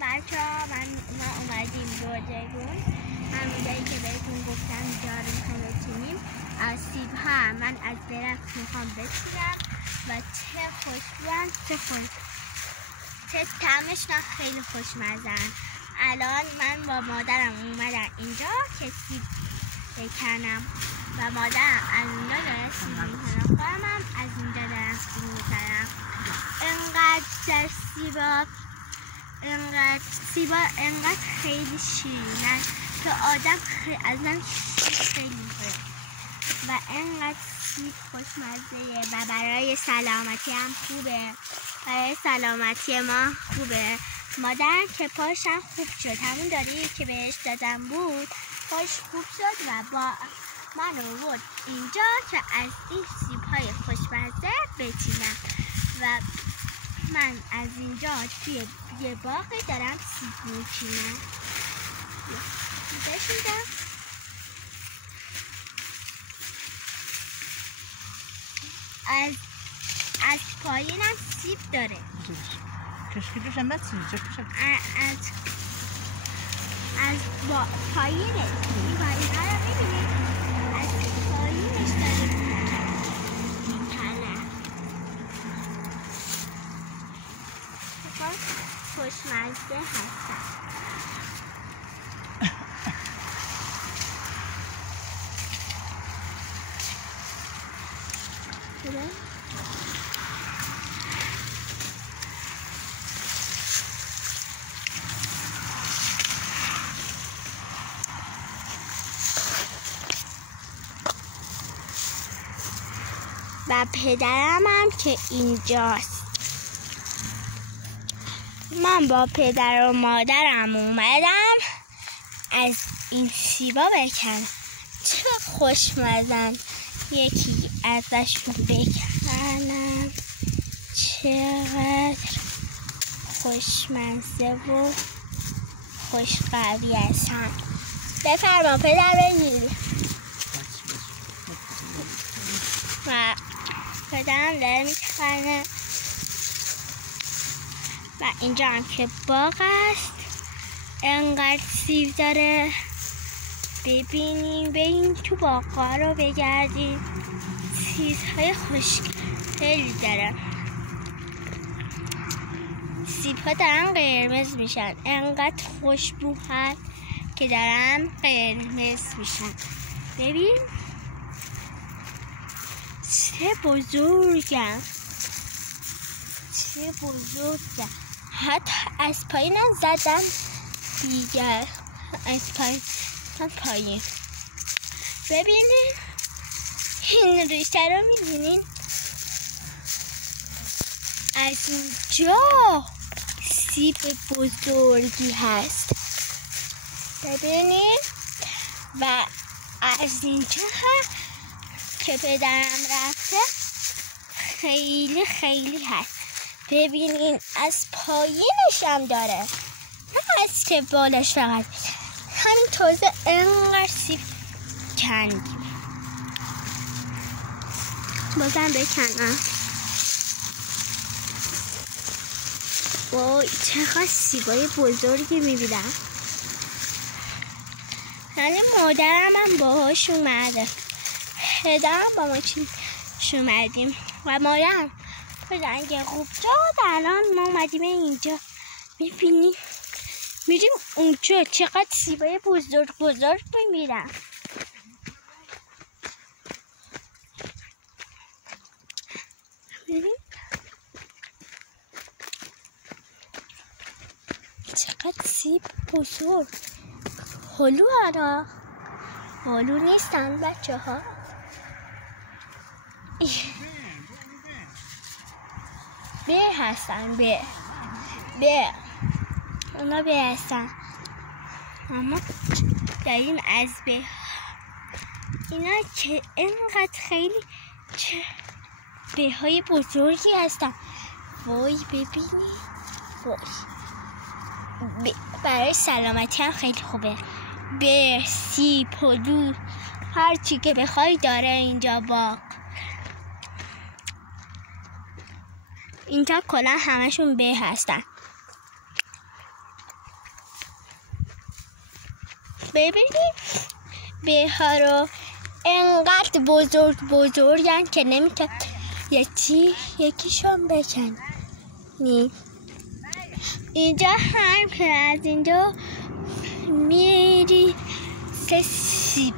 بچه‌ها ما اومدیم گردگون، همون جایی که بهتون گفتم اینجا رو میخوایم بچینیم. از سیب ها من از درخت میخوام بچینم و چه خوشبوان چه طعمش خیلی خوشمزن. الان من با مادرم اومدم اینجا که سیب بکنم و مادرم از اینجا داره سیب میکنم، خودم هم از اینجا دارم سیب میکنم. انقدر انقدر خیلی شیرینن که آدم ازم خیلی میخوره و انقدر سیب خوشمزه و برای سلامتی هم خوبه، برای سلامتی ما خوبه. مادرم که پاشم خوب شد، همون داری که بهش دادم بود پاش خوب شد و با من آورد اینجا که از این سیب های خوشمزه بچینم و من از اینجا توی یه باغی دارم سیب میچینم. بشیدم از پایینم سیب داره. کشکی دوش هم سیب از پایینش این پایینا رو ببینید، از پایینش داره میکنه. خوشمزه هستن. و پدرم هم که اینجاست. من با پدر و مادرم اومدم از این سیبا بکنم. چه خوشمزن، یکی ازشون بکنم. چقدر خوشمزه و خوشقوی هستن. بفرما پدر بگیر. و پدرم داره میکنه و اینجا هم که باغ است، انقدر سیب داره. ببینیم بریم تو باغ‌ها رو بگردیم، چیزهای خوش خیلی داره. سیب ها دارن قرمز میشن، انقدر خوشبو هست که دارن قرمز میشن. ببین چه بزرگم، چه بزرگم. حتی از پایین هم زدم دیگر، از پایین ببینید این ریشه رو میبینید. از اینجا سیب بزرگی هست ببینید و از اینجا هم که پدرم رفته خیلی خیلی هست. ببینین از پایینش هم داره، نه از که بالش فقط. همین تازه انقدر سیب کندیم. بازم بکنم. وای چقدر سیبای بزرگی میبینم. یعنی مادرم هم باهاش اومده، پدرم با ما چیش اومدیم و مادرم رنگ خوب شد. الان ما اومدیم اینجا میبینیم، میریم اونجا چقدر سیبای بزرگ بزرگ میبینم. چقدر سیب بزرگ. هلو هرا هلو نیستن بچه ها. به هستن، به اونا به هستن. اما داریم از به اینا که اینقدر خیلی چه به های بزرگی هستن. وای ببینی، وای برای سلامتی هم خیلی خوبه. به سیب هلو هر چی که بخوای داره اینجا باغ. اینجا کلا همشون به هستن. ببینید بیها رو انقدر بزرگن که نمیتونه یکیشون بکنی. اینجا هم که از اینجا میری سیب،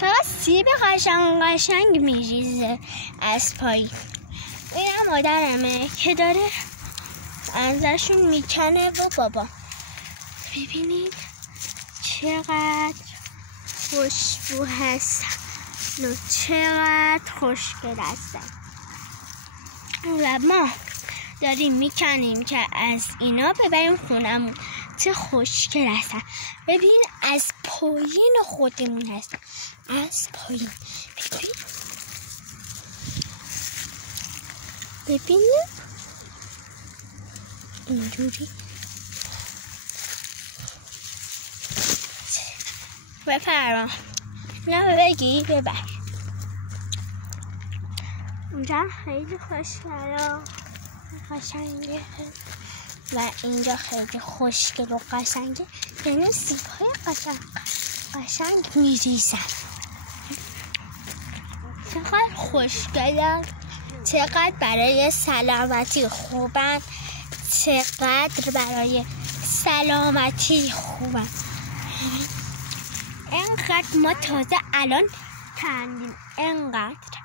فقط سیب قشنگ میریزه از پایین. اینم مادرمه که داره ازشون میکنه و بابا ببینید چقدر خوشبو هستن و چقدر خوشگل هستن و ما داریم میکنیم که از اینا ببریم خونمون. چه خوشگل هستن. ببین از پایین خودمون هستن، از پایین. ببینید اینجوری بفرما نه بگی ببر. اینجا خیلی خوشگل و قشنگه و اینجا خیلی خوشگل و قشنگه، یعنی سیب‌های قشنگ میریزن. چقدر خوشگلن، چقدر برای سلامتی خوبن، چقدر برای سلامتی خوبن. اینقدر ما تازه الان کندیم اینقدر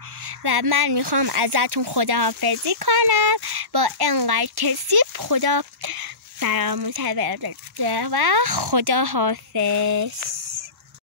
و من میخوام ازتون خداحافظی کنم با اینقدر کسی. خدا برامون تبارک و خداحافظ.